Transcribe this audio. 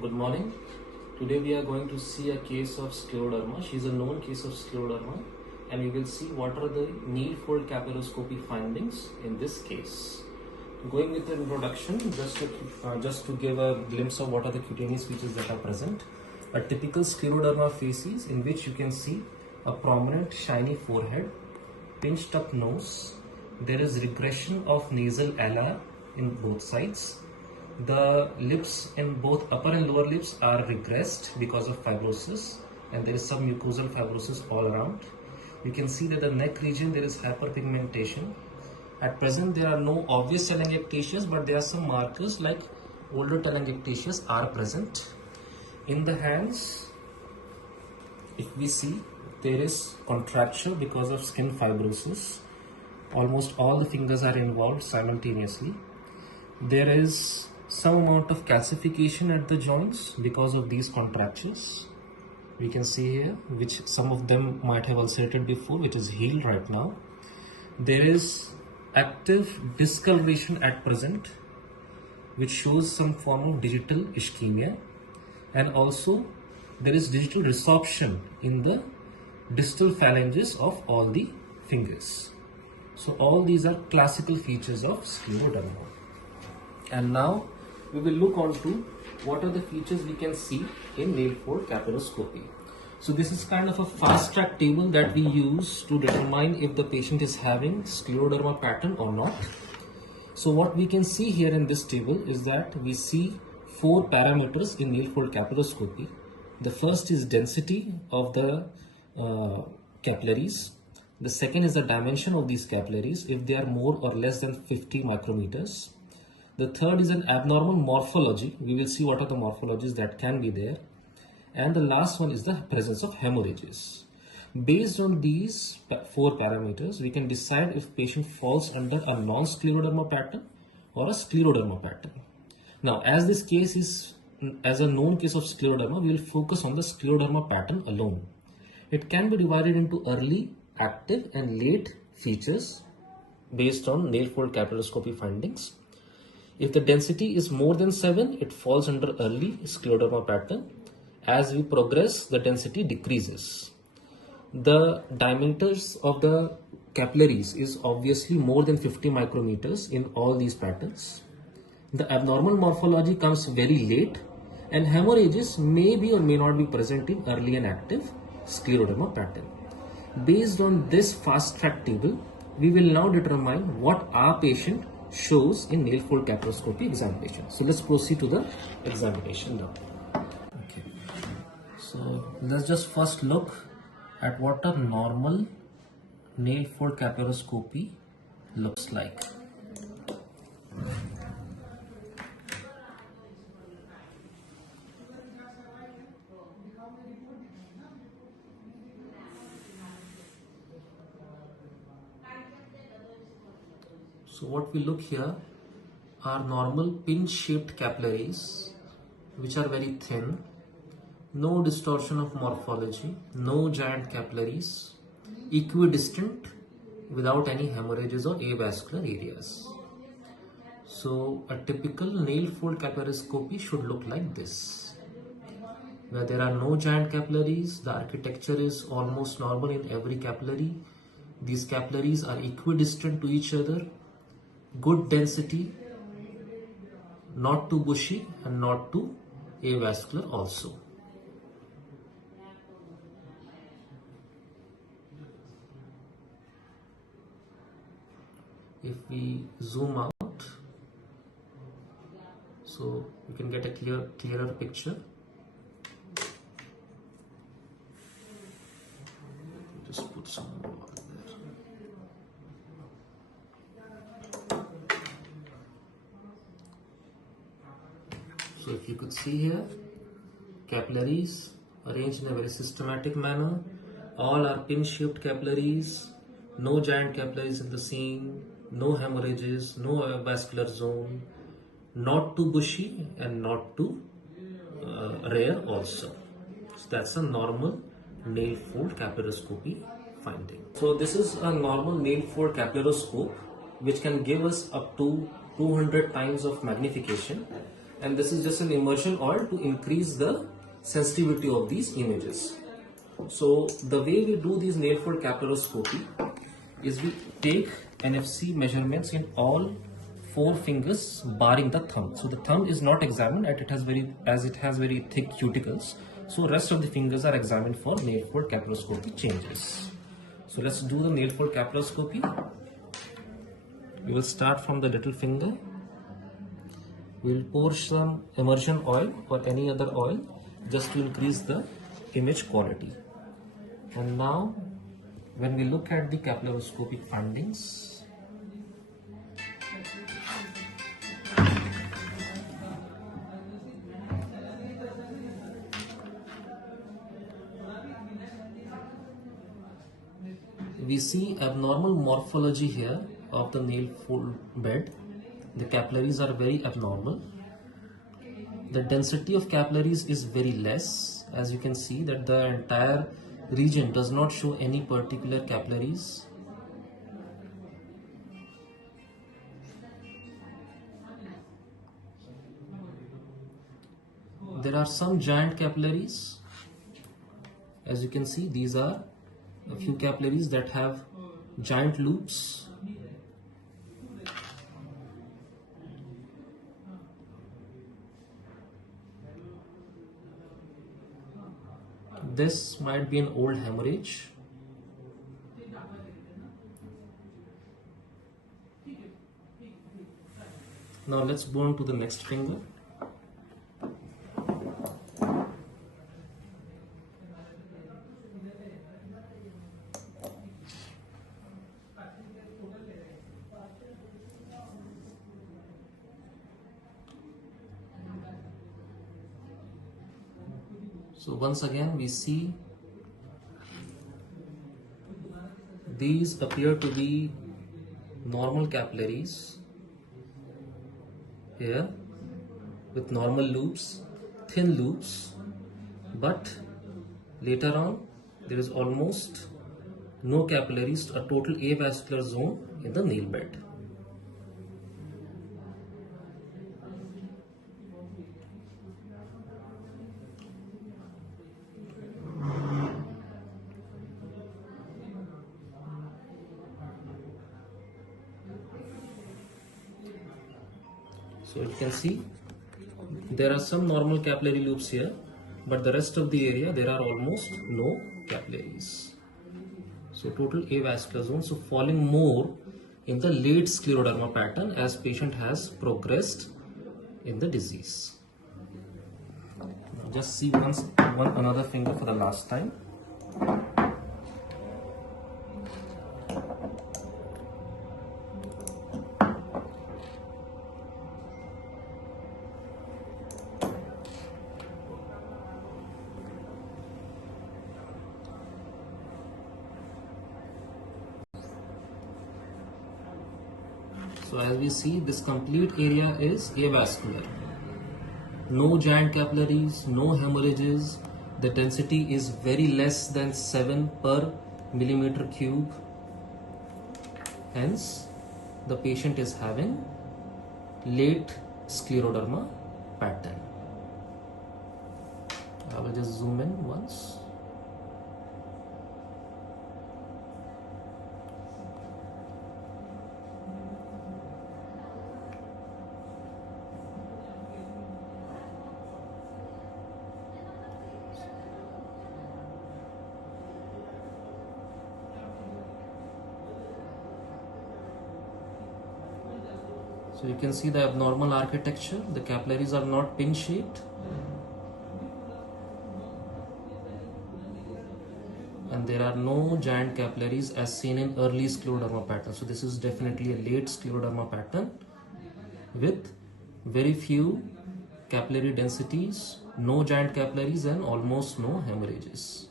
Good morning. Today we are going to see a case of scleroderma. She is a known case of scleroderma, and we will see what are the needful capillaroscopy findings in this case. Going with the introduction, just to give a glimpse of what are the cutaneous features that are present. A typical scleroderma facies in which you can see a prominent shiny forehead, pinched up nose. There is regression of nasal ala in both sides. The lips in both upper and lower lips are regressed because of fibrosis, and there is some mucosal fibrosis all around. You can see that the neck region there is hyperpigmentation. At present there are no obvious telangiectasias, but there are some markers like older telangiectasias are present. In the hands, if we see, there is contracture because of skin fibrosis. Almost all the fingers are involved simultaneously. There is some amount of calcification at the joints because of these contractures. We can see here, which some of them might have ulcerated before, which is healed right now. There is active discoloration at present, which shows some form of digital ischemia, and also there is digital resorption in the distal phalanges of all the fingers. So all these are classical features of scleroderma. And now we will look on to what are the features we can see in nail fold capillaroscopy. So this is kind of a fast track table that we use to determine if the patient is having scleroderma pattern or not. So what we can see here in this table is that we see 4 parameters in nail fold capillaroscopy. The first is density of the capillaries. The second is the dimension of these capillaries, if they are more or less than 50 micrometers. The third is an abnormal morphology. We will see what are the morphologies that can be there. And the last one is the presence of hemorrhages. Based on these 4 parameters, we can decide if patient falls under a non-scleroderma pattern or a scleroderma pattern. Now, as this case is as a known case of scleroderma, we will focus on the scleroderma pattern alone. It can be divided into early, active and late features based on nail fold capillaroscopy findings. If the density is more than 7, it falls under early scleroderma pattern. As we progress, the density decreases. The diameters of the capillaries is obviously more than 50 micrometers in all these patterns. The abnormal morphology comes very late, and hemorrhages may be or may not be present in early and active scleroderma pattern. Based on this fast track table, we will now determine what our patient shows in nail fold capillaroscopy examination. So let's proceed to the examination now. Okay. So let's just first look at what a normal nail fold capillaroscopy looks like. So what we look here are normal pin-shaped capillaries, which are very thin, no distortion of morphology, no giant capillaries, equidistant without any hemorrhages or avascular areas. So a typical nail fold capillaroscopy should look like this, where there are no giant capillaries, the architecture is almost normal in every capillary, these capillaries are equidistant to each other, good density, not too bushy and not too avascular also. If we zoom out, so we can get a clearer picture. Just put some more there. So if you could see here, capillaries arranged in a very systematic manner. All are pin-shaped capillaries, no giant capillaries in the scene, no hemorrhages, no avascular zone, not too bushy and not too rare also. So that's a normal nail fold capillaroscopy finding. So this is a normal nail fold capillaroscope which can give us up to 200 times of magnification. and this is just an immersion oil to increase the sensitivity of these images. So the way we do these nail fold capillaroscopy is we take NFC measurements in all 4 fingers barring the thumb. So the thumb is not examined as it has very thick cuticles. So rest of the fingers are examined for nail fold capillaroscopy changes. So let's do the nail fold capillaroscopy. We will start from the little finger. We will pour some immersion oil or any other oil just to increase the image quality. And now when we look at the capillaroscopic findings, we see abnormal morphology here of the nail fold bed. The capillaries are very abnormal. The density of capillaries is very less. As you can see that the entire region does not show any particular capillaries. There are some giant capillaries. As you can see, these are a few capillaries that have giant loops. This might be an old hemorrhage. Now let's go on to the next finger. So once again we see these appear to be normal capillaries here with normal loops, thin loops, but later on there is almost no capillaries, a total avascular zone in the nail bed. So you can see there are some normal capillary loops here, but the rest of the area there are almost no capillaries. So total avascular zone, so falling more in the late scleroderma pattern as patient has progressed in the disease. Now just see another finger for the last time. So as we see, this complete area is avascular. No giant capillaries, no hemorrhages. The density is very less than 7 per millimeter cube. Hence, the patient is having late scleroderma pattern. I will just zoom in once. So you can see the abnormal architecture. The capillaries are not pin shaped. And there are no giant capillaries as seen in early scleroderma pattern. So this is definitely a late scleroderma pattern with very few capillary densities, no giant capillaries and almost no hemorrhages.